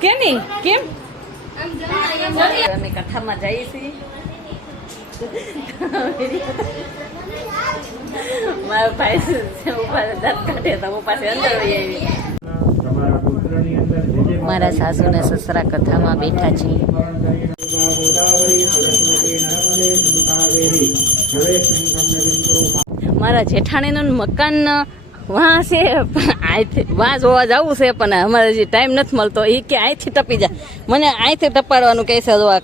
કેમ નહીં કેમ અમે કથામાં જઈએ છીએ મારો ભાઈ દાંત કાઢે તો હું પાસે અંદર આવી મારા સાસુ ને સસરા કથામાં બેઠા છે મારા જેઠાણીનું મકાન વहाँ से वहाँ જોવા જવું છે પણ અમારે જે ટાઈમ નથી મળતો એ કે અહીંથી ટપી જાય મને અહીંથી ટપાડવાનું કહે છે જોવા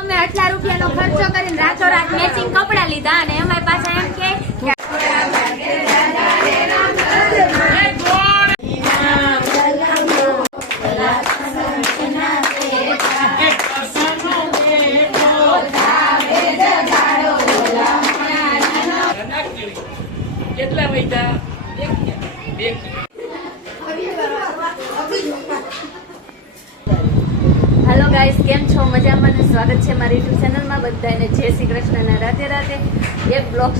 અમે આટલા રૂપિયાનો ખર્ચો કરીને રાતોરાત મેચિંગ કપડા લીધા અને અમારી પાસે એમ કે હેલો ગાઈસ, કેમ છો? મજામાં ને સ્વાગત છે મારી યુટ્યુબ ચેનલમાં. બધાને જય શ્રી કૃષ્ણ ને રાધે રાધે. એક બ્લોગ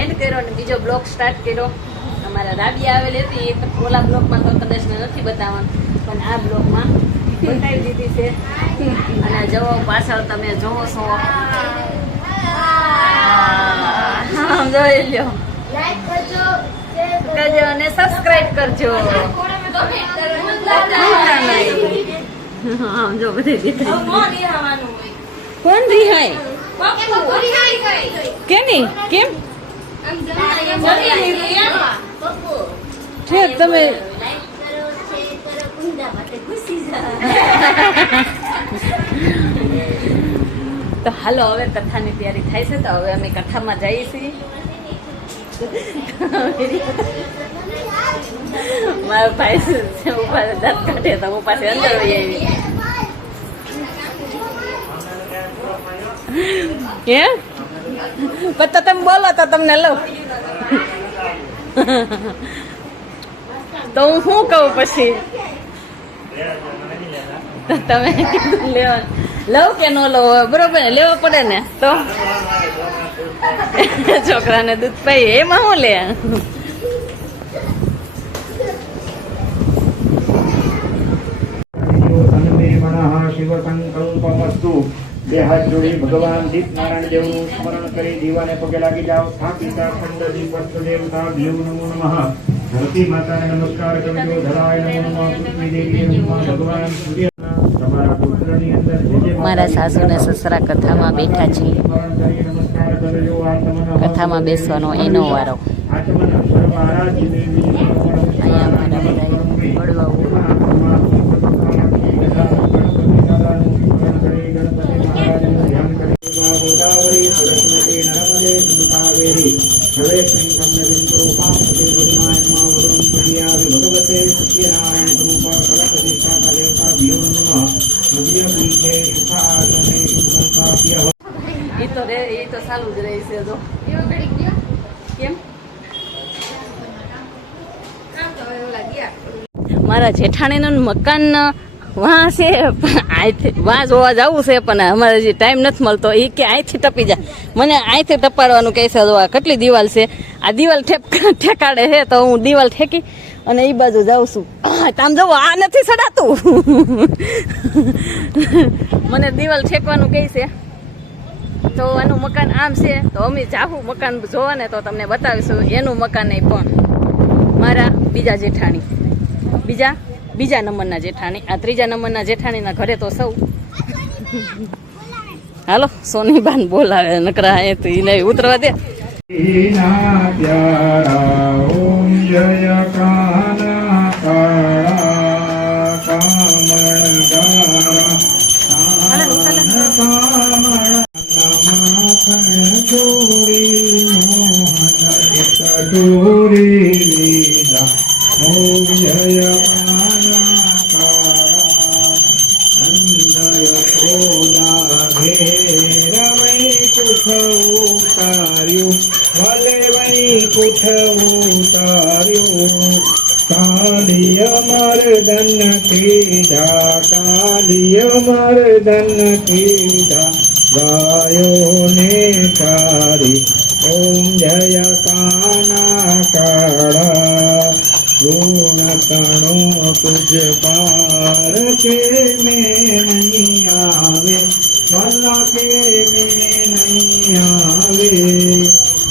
એન્ડ કર્યો અને બીજો બ્લોગ સ્ટાર્ટ કર્યો. અમારા રાબી આવેલી હતી ઓલા બ્લોગમાં તો કદાચ મેં નથી બતાવવાનું પણ આ બ્લોગમાં બતાવી દીધી છે અને જવો પાછળ તમે જોવો છો જોઈ લ્યો, લાઈક કરજો અને સબસ્ક્રાઇબ કરજો. આમ જો બધે કોણ રિહાય કેમ નહીં કેમ તમે તો હાલો હવે કથાની તૈયારી થાય છે તો હવે અમે કથામાં જઈએ છીએ. મારો ભાઈ ઉભા દાંત કાઢે તો હું પાસે અંદર આવી કે પછી તો તમે બોલો તો તમને લઉં તો હું શું કહું પછી તમે લેવા લઉં કે ન લઉં બરોબર ને લેવો પડે ને તો છોકરાને દૂધ પાઈ એમાં શું લે શિવ સંકલ્પમસ્તુ. બે હાથ જોડી ભગવાન દીપ નારાયણ દેવનું સ્મરણ કરી દીવાને પગે લાગી જાઓ. સ્થાપિતા ખંડ દીપસ્ત દેવતા દેવ નમો નમઃ. ધરતી માતાને નમસ્કાર કરજો. ધરાય નમો નમઃ. પૃથ્વી દેવીને નમઃ. ભગવાન સૂર્ય તમારા પુત્રની અંદર મારા સાસુ ને સસરા કથામાં બેઠા છે. નમસ્કાર કરજો. કથામાં બેસવાનો એનો વારો. અહીંયા મારા બધા વડવાઓ ગોદાવરી સરસ્વતી નર્મદે સિંધુ કાવેરી જલે સંગમ નદીમ ગુરુમાયમાં વરુણ સૂર્યા ભગવતે સત્યનારાયણ સ્વરૂપ કલશદિષ્ઠા દેવતા ભ્યો નમઃ. નદીય પીઠે સુખાસને સુખંકાપ્ય. એ તો ચાલુ જ રહી છે તો કેમ મારા જેઠાણીનું મકાન વहाँ से वहाँ જોવા જવું છે પણ અમારે જે ટાઈમ નથી મળતો એ કે અહીંથી ટપી જાય મને અહીંથી ટપાડવાનું કહે છે. જોવા કેટલી દિવાલ છે આ દિવાલ ઠેકાડે છે તો હું દિવાલ ઠેકી અને એ બાજુ જાઉં છું. આમ જવો આ નથી સડાતું મને દિવાલ ઠેકવાનું કહે છે તો એનું મકાન આમ છે તો અમે જાહું મકાન જોવા ને તો તમને બતાવીશું એનું મકાન નહીં પણ મારા બીજા જેઠાણી બીજા નંબરના જેઠાણી આ ત્રીજા નંબરના જેઠાણીના ઘરે તો સૌ હાલો સોનીબાન બોલાવે નકરા એ તો એને ઉતરવા દે. કુઠ ઉતાર્યું કાલિય મર્દન કીધા કાલિય મર્દન કીધા ગાયો ને તારી ઓમ જય કાના કાળા ગુણ તણો તુજ પાર કે મેં નહીં આવે ભલા કે મેં નહીં આવે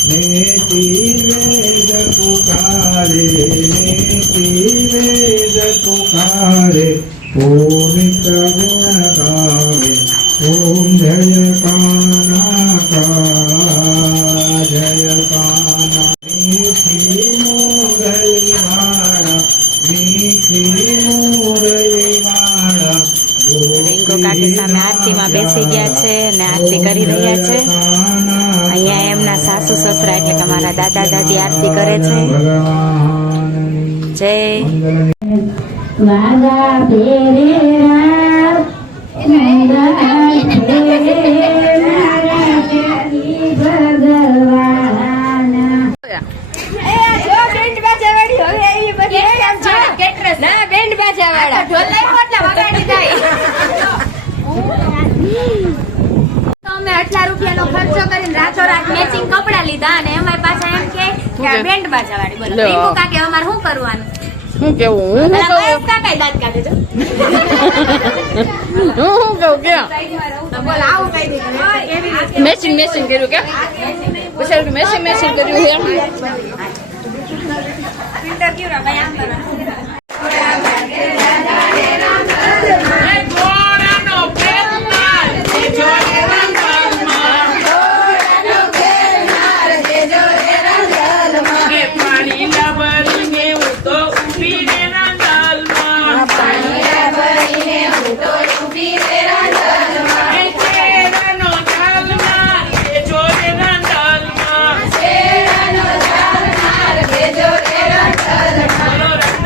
નેતિ વેદ પુકારે નેતિ વેદ પુકારે ઓમિત ગુણ ગાવે ઓમ જય કાના કાળા જય કાના મીઠી મોરલી વાળા મીઠી મોરલી વાળા રિંકુ કાકી સામે આરતીમાં બેસી ગયા છે અને આરતી કરી રહ્યા છે. અહીંયા એમના સાસુ સસરા એટલે કે મારા દાદા દાદી આરતી કરે છે. જય વાગા ફેરે રાત મંગળ ફેરે મારા પ્યારી ભગવાન અમે આટલા રૂપિયાનો ખર્ચો કરીને રાતોરાત મેચિંગ કપડા લીધા અને એમાં પાછા એમ કે આ બેન્ડ બાજા વાળી બોલો. રિંકુ કાકી અમારે શું કરવાનું? શું કેવું હું પેલા મહેશ કાકાએ દાંત કાઢે છે. હું કેવું કે તો બોલ આવું કહી દીધું. કેવી રીતે? મેચિંગ કર્યું કે પછી મેચિંગ કર્યું એમ ફિલ્ટર કેવું રા ભાઈ આમ કરવાનું. Hello.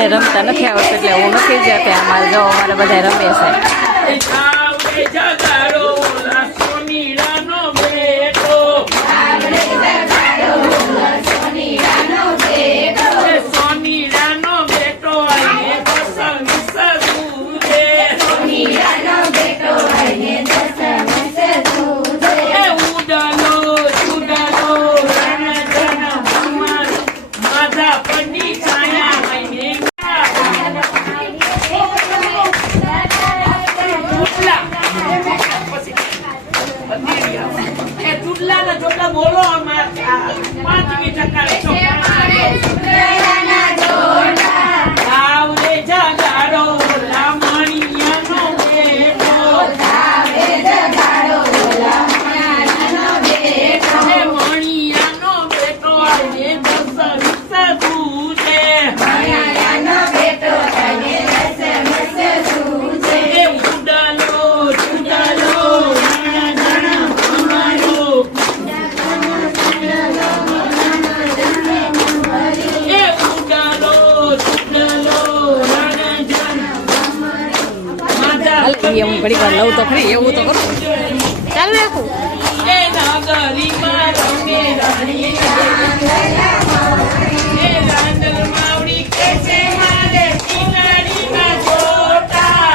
મને રમતા નથી આવડતું એટલે હું નથી જતી. અમારે જો અમારે બધા રમે છે. બોલો 5 ટકા આવરે જગાડો લામણિયાનો બેટો મણિયાનો બેટો અને 10 દૂધે ઉડાલો ઉડાલો હું ઘડી વાર લઉં તો ખરી, એવું તો કરું. ચાલુ રાખું. એ નાગરીમાં રમે રાણી એ રાંદલ માવડી કે છે મારે કિનારીના છોટા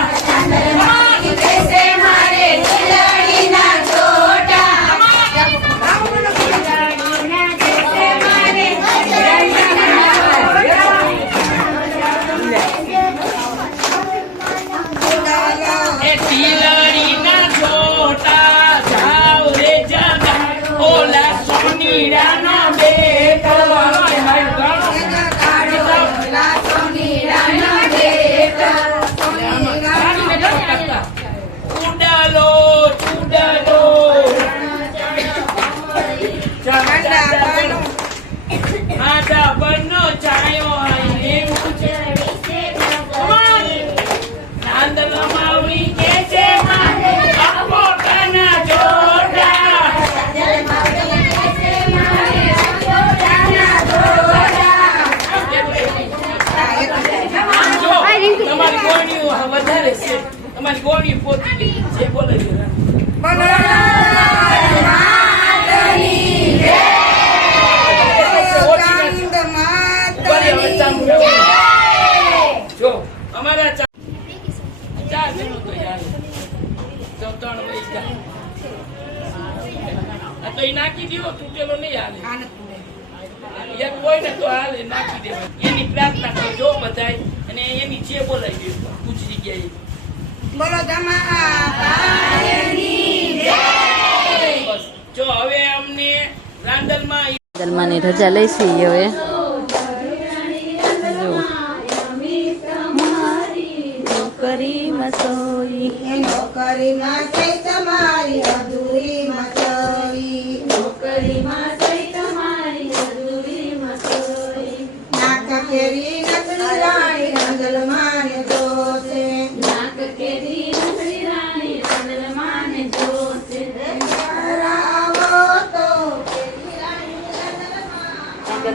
એ તિલડીના છોટા જાવ રે જગા ઓલા સોનીરાનો બેટો ઉડાલો ઉડાલો આડા બનો ચાયો આઈને નાંદલા માવડી કે છે મારે આપો કાના જોડા તમારી ગોળીઓ વધારે છે, તમારી ગોળી પોતી ગઈ છે. બોલે છે જો અમારા 4 જણો તો યાર 3 વહી ગયા. આ તો એ નાખી દીધો, તૂટેલો નહીં હાલે. યાર કોઈ ને તો હાલે, નાખી દેવાય. એની પ્રાર્થના કરજો બધાય અને એની જે બોલાવી દે પૂછ જગ્યાએ બોલો બસ. જો હવે અમને રાંદલમાની રજા લઈશી હવે. જો નોકરી મસોઈ નોકરીમાં છે તમારી અધૂરી મસોઈ નોકરીમાં સહી તમારી અધૂરી મસોઈ નાક કેરી નકલી રાણી રાંદલમાને જોશે નાક કેરી નસરી રાણી રાંદલમાને જોશે. કરાવો તો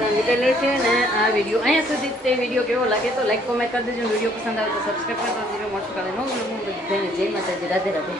નીકળેલો છે ને આ વિડીયો અહીંયા સુધી. તે વિડીયો કેવો લાગે તો લાઈક કોમેન્ટ કરી દેજો. વિડીયો પસંદ આવે તો સબસ્ક્રાઈબ કરી દેજો. મોટું કાલે નો જય માતાજી, રાધે રાધે.